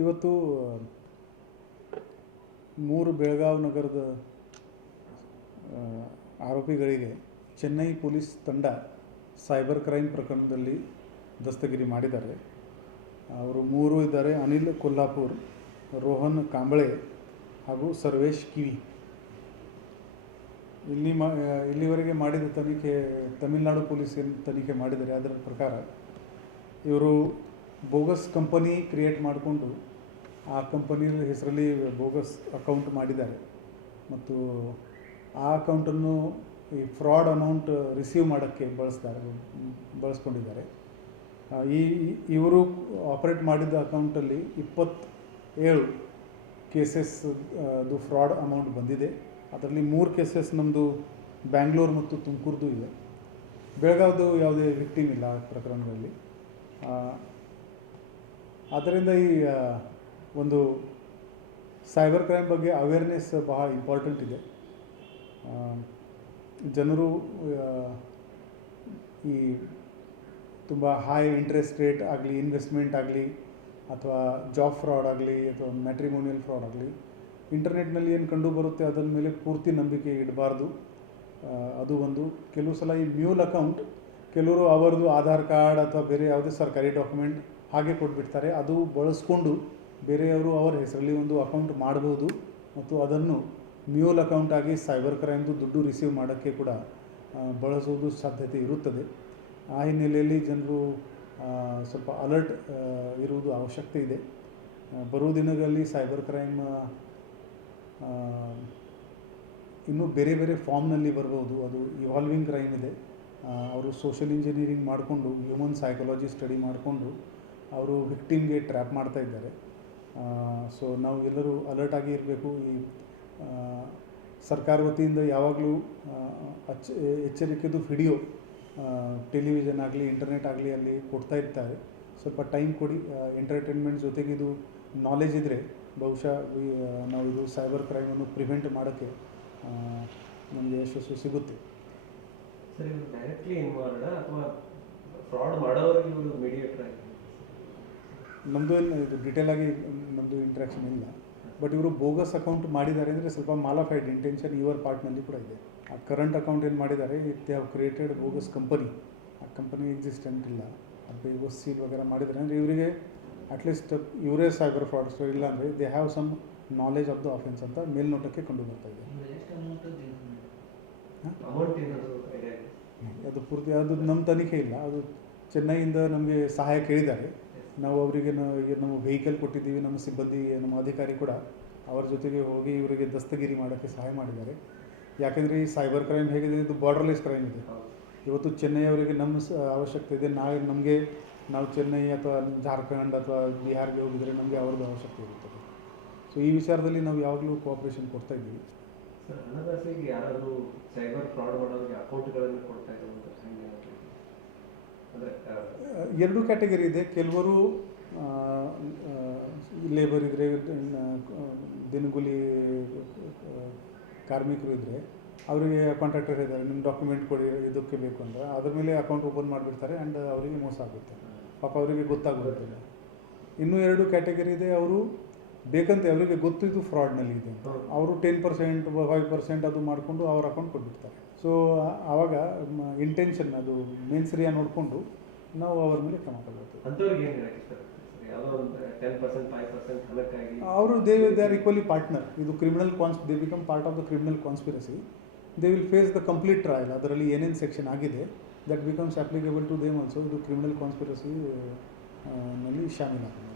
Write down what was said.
ಇವತ್ತು ಮೂರು ಬೆಳಗಾವಿ ನಗರದ ಆರೋಪಿಗಳಿಗೆ ಚೆನ್ನೈ ಪೊಲೀಸ್ ತಂಡ ಸೈಬರ್ ಕ್ರೈಮ್ ಪ್ರಕರಣದಲ್ಲಿ ದಸ್ತಗಿರಿ ಮಾಡಿದ್ದಾರೆ. ಅವರು ಮೂರು ಇದ್ದಾರೆ, ಅನಿಲ್ ಕೊಲ್ಲಾಪುರ್, ರೋಹನ್ ಕಾಂಬಳೆ ಹಾಗೂ ಸರ್ವೇಶ್ ಕಿವಿ. ಇಲ್ಲಿ ಮಾ ಇಲ್ಲಿವರೆಗೆ ಮಾಡಿದ ತನಿಖೆ, ತಮಿಳುನಾಡು ಪೊಲೀಸ್ ಏನು ತನಿಖೆ ಮಾಡಿದ್ದಾರೆ ಅದರ ಪ್ರಕಾರ ಇವರು ಬೋಗಸ್ ಕಂಪನಿ ಕ್ರಿಯೇಟ್ ಮಾಡಿಕೊಂಡು ಆ ಕಂಪನಿಯ ಹೆಸರಲ್ಲಿ ಬೋಗಸ್ ಅಕೌಂಟ್ ಮಾಡಿದ್ದಾರೆ. ಮತ್ತು ಆ ಅಕೌಂಟನ್ನು ಈ ಫ್ರಾಡ್ ಅಮೌಂಟ್ ರಿಸೀವ್ ಮಾಡೋಕ್ಕೆ ಬಳಸ್ತಾರೆ, ಬಳಸ್ಕೊಂಡಿದ್ದಾರೆ. ಈ, ಇವರು ಆಪರೇಟ್ ಮಾಡಿದ ಅಕೌಂಟಲ್ಲಿ ಇಪ್ಪತ್ತೇಳು ಕೇಸಸ್ ಅದು ಫ್ರಾಡ್ ಅಮೌಂಟ್ ಬಂದಿದೆ. ಅದರಲ್ಲಿ ಮೂರು ಕೇಸಸ್ ನಮ್ಮದು ಬ್ಯಾಂಗ್ಳೂರು ಮತ್ತು ತುಮಕೂರ್ದು ಇದೆ. ಬೆಳಗಾವ್ದು ಯಾವುದೇ ವಿಕ್ಟಿಮ್ ಇಲ್ಲ ಆ ಪ್ರಕರಣಗಳಲ್ಲಿ ಆದ್ದರಿಂದ ಈ ಒಂದು ಸೈಬರ್ ಕ್ರೈಮ್ ಬಗ್ಗೆ ಅವೇರ್ನೆಸ್ ಬಹಳ ಇಂಪಾರ್ಟೆಂಟ್ ಇದೆ. ಜನರು ಈ ತುಂಬ ಹೈ ಇಂಟ್ರೆಸ್ಟ್ ರೇಟ್ ಆಗಲಿ ಇನ್ವೆಸ್ಟ್ಮೆಂಟ್ ಆಗಲಿ, ಅಥವಾ ಜಾಬ್ ಫ್ರಾಡ್ ಆಗಲಿ, ಅಥವಾ ಮ್ಯಾಟ್ರಿಮೋನಿಯಲ್ ಫ್ರಾಡ್ ಆಗಲಿ ಇಂಟರ್ನೆಟ್ನಲ್ಲಿ ಏನು ಕಂಡು ಬರುತ್ತೆ ಅದರ ಮೇಲೆ ಪೂರ್ತಿ ನಂಬಿಕೆ ಇಡಬಾರ್ದು. ಅದು ಒಂದು. ಕೆಲವು ಸಲ ಈ ಮ್ಯೂಲ್ ಅಕೌಂಟ್, ಕೆಲವರು ಅವರದು ಆಧಾರ್ ಕಾರ್ಡ್ ಅಥವಾ ಬೇರೆ ಯಾವುದೇ ಸರ್ಕಾರಿ ಡಾಕ್ಯುಮೆಂಟ್ ಹಾಗೆ ಕೊಟ್ಬಿಡ್ತಾರೆ. ಅದು ಬಳಸ್ಕೊಂಡು ಬೇರೆಯವರು ಅವರ ಹೆಸರಲ್ಲಿ ಒಂದು ಅಕೌಂಟ್ ಮಾಡ್ಬೋದು ಮತ್ತು ಅದನ್ನು ಮ್ಯೂಲ್ ಅಕೌಂಟ್ ಆಗಿ ಸೈಬರ್ ಕ್ರೈಮ್ದು ದುಡ್ಡು ರಿಸೀವ್ ಮಾಡೋಕ್ಕೆ ಕೂಡ ಬಳಸುವುದು ಸಾಧ್ಯತೆ ಇರುತ್ತದೆ. ಆ ಹಿನ್ನೆಲೆಯಲ್ಲಿ ಜನರು ಸ್ವಲ್ಪ ಅಲರ್ಟ್ ಇರುವುದು ಅವಶ್ಯಕತೆ ಇದೆ. ಬರುವ ದಿನಗಳಲ್ಲಿ ಸೈಬರ್ ಕ್ರೈಮ್ ಇನ್ನೂ ಬೇರೆ ಬೇರೆ ಫಾರ್ಮ್ನಲ್ಲಿ ಬರ್ಬೋದು. ಅದು ಇವಾಲ್ವಿಂಗ್ ಕ್ರೈಮ್ ಇದೆ. ಅವರು ಸೋಷಿಯಲ್ ಇಂಜಿನಿಯರಿಂಗ್ ಮಾಡಿಕೊಂಡು ಹ್ಯೂಮನ್ ಸೈಕಾಲಜಿ ಸ್ಟಡಿ ಮಾಡಿಕೊಂಡು, ಅವರು ವಿಕ್ಟಿಮ್ಗೆ ಟ್ರ್ಯಾಪ್ ಮಾಡ್ತಾ ಇದ್ದಾರೆ. ಸೊ ನಾವು ಎಲ್ಲರೂ ಅಲರ್ಟ್ ಆಗಿ ಇರಬೇಕು. ಈ ಸರ್ಕಾರ ವತಿಯಿಂದ ಯಾವಾಗಲೂ ಅಚ್ಚ, ಎಚ್ಚರಿಕೆದು ವಿಡಿಯೋ ಟೆಲಿವಿಷನ್ ಆಗಲಿ ಇಂಟರ್ನೆಟ್ ಆಗಲಿ ಅಲ್ಲಿ ಕೊಡ್ತಾ ಇರ್ತಾರೆ. ಸ್ವಲ್ಪ ಟೈಮ್ ಕೊಡಿ. ಎಂಟರ್ಟೈನ್ಮೆಂಟ್ ಜೊತೆಗೆ ಇದು ನಾಲೆಜ್ ಇದ್ದರೆ ಬಹುಶಃ ನಾವು ಇದು ಸೈಬರ್ ಕ್ರೈಮನ್ನು ಪ್ರಿವೆಂಟ್ ಮಾಡೋಕ್ಕೆ ನಮಗೆ ಯಶಸ್ಸು ಸಿಗುತ್ತೆ. ಸರ್ ಡೈರೆಕ್ಟ್ಲಿ ಇನ್ವಾಲ್ವ್ಡಾ ಅಥವಾ ಫ್ರಾಡ್ ಮಾಡೋರಿಗೆ ಇವರು ಮೀಡಿಯೇಟರ್ ಆಗಿ? ನಮ್ಮದು ಏನು ಇದು ಡಿಟೇಲಾಗಿ ಆಗಿ ನಮ್ಮದು ಇಂಟ್ರಾಕ್ಷನ್ ಇಲ್ಲ. ಬಟ್ ಇವರು ಬೋಗಸ್ ಅಕೌಂಟ್ ಮಾಡಿದ್ದಾರೆ ಅಂದರೆ ಸ್ವಲ್ಪ ಮಾಲಾಫೈಡ್ ಇಂಟೆನ್ಷನ್ ಇವರ್ ಪಾರ್ಟ್ನಲ್ಲಿ ಕೂಡ ಇದೆ. ಆ ಕರೆಂಟ್ ಅಕೌಂಟ್ ಏನು ಮಾಡಿದ್ದಾರೆ they have created bogus company ಆ ಕಂಪನಿ ಎಕ್ಸಿಸ್ಟೆಂಟ್ ಇಲ್ಲ. ಅದು ಇವತ್ತು ಸೀಲ್ ವಗೇರ ಮಾಡಿದ್ದಾರೆ ಅಂದರೆ ಇವರಿಗೆ ಅಟ್ಲೀಸ್ಟ್ ಇವರೇ ಸೈಬರ್ ಫ್ರಾಡ್ಸ್ ಇಲ್ಲ ಅಂದರೆ they have some knowledge of the offence ಅಂತ ಮೇಲ್ನೋಟಕ್ಕೆ ಕಂಡು ಬರ್ತಾ ಇದೆ. ಅದು ಪೂರ್ತಿ ಅದು ನಮ್ಮ ತನಿಖೆ ಇಲ್ಲ. ಅದು ಚೆನ್ನೈಯಿಂದ ನಮಗೆ ಸಹಾಯ ಕೇಳಿದ್ದಾರೆ ನಾವು ಅವರಿಗೆ ನಮ್ಮ ವೆಹಿಕಲ್ ಕೊಟ್ಟಿದ್ದೀವಿ, ನಮ್ಮ ಸಿಬ್ಬಂದಿ, ನಮ್ಮ ಅಧಿಕಾರಿ ಕೂಡ, ಅವರ ಜೊತೆಗೆ ಹೋಗಿ ಇವರಿಗೆ ದಸ್ತಗಿರಿ ಮಾಡೋಕ್ಕೆ ಸಹಾಯ ಮಾಡಿದ್ದಾರೆ. ಯಾಕೆಂದರೆ ಈ ಸೈಬರ್ ಕ್ರೈಮ್ ಹೇಗಿದೆ, ಇದು ಬಾರ್ಡರ್ಲೆಸ್ ಕ್ರೈಮ್ ಇದೆ. ಇವತ್ತು ಚೆನ್ನೈ ಅವರಿಗೆ ನಮ್ಮ ಅವಶ್ಯಕತೆ ಇದೆ. ನಾಳೆ ನಮಗೆ, ನಾವು ಚೆನ್ನೈ ಅಥವಾ ಜಾರ್ಖಂಡ್ ಅಥವಾ ಬಿಹಾರ್ಗೆ ಹೋಗಿದರೆ ನಮಗೆ ಅವ್ರದ್ದು ಅವಶ್ಯಕತೆ ಇರುತ್ತದೆ. ಸೊ ಈ ವಿಚಾರದಲ್ಲಿ ನಾವು ಯಾವಾಗಲೂ ಕೋಆಪ್ರೇಷನ್ ಕೊಡ್ತಾ ಇದ್ದೀವಿ. ಯಾರಾದರೂ ಸೈಬರ್ ಫ್ರಾಡ್ ಮಾಡೋರಿಗೆ ಅಕೌಂಟ್ಗಳನ್ನು ಕೊಡ್ತಾ ಇರುವಂಥ ಹೆಂಗೆ ಏನಾದ್ರು? ಅಂದ್ರೆ ಆ, ಎರಡು ಕ್ಯಾಟಗರಿ ಇದೆ. ಕೆಲವರು ಲೇಬರ್ ಇದ್ದರೆ ದಿನಗೂಲಿ ಕಾರ್ಮಿಕರು ಇದ್ದರೆ ಅವರಿಗೆ ಕಾಂಟ್ರಾಕ್ಟರ್ ಇದ್ದಾರೆ. ನಿಮ್ಮ ಡಾಕ್ಯುಮೆಂಟ್ ಕೊಡಿ ಇದಕ್ಕೆ ಬೇಕು ಅಂದರೆ. ಅದ್ರ ಮೇಲೆ ಅಕೌಂಟ್ ಓಪನ್ ಮಾಡಿಬಿಡ್ತಾರೆ ಆ್ಯಂಡ್ ಅವರಿಗೆ ಮೋಸ ಆಗುತ್ತೆ. ಪಾಪ ಅವರಿಗೆ ಗೊತ್ತಾಗ್ಬಿಡುತ್ತೆ ಇನ್ನೂ ಎರಡು ಕ್ಯಾಟಗರಿ ಇದೆ. ಅವರು ಬೇಕಂತ ಅವರಿಗೆ ಗೊತ್ತು ಇದು ಫ್ರಾಡ್ನಲ್ಲಿ ಇದೆ. ಅಂತ ಅವರು ಟೆನ್ ಪರ್ಸೆಂಟ್ ಫೈವ್ ಪರ್ಸೆಂಟ್ ಅದು ಮಾಡಿಕೊಂಡು ಅವ್ರ ಅಕೌಂಟ್ ಕೊಟ್ಬಿಡ್ತಾರೆ. ಸೊ ಆವಾಗ ಇಂಟೆನ್ಷನ್ ಅದು ಮೇನ್ಸರಿಯ ನೋಡಿಕೊಂಡು ನಾವು ಅವ್ರ ಮೇಲೆ ಕ್ರಮ ತಗೊಳ್ತೀವಿ ಅವರು they they are equally partner ಇದು criminal cons they become part of the criminal conspiracy they will face the complete trial ಅದರಲ್ಲಿ ಏನೇನು ಸೆಕ್ಷನ್ ಆಗಿದೆ that becomes applicable to them also ಇದು ಕ್ರಿಮಿನಲ್ ಕಾನ್ಸ್ಪಿರಸಿ ನಲ್ಲಿ ಶಾಮೀಲಾಗಿದೆ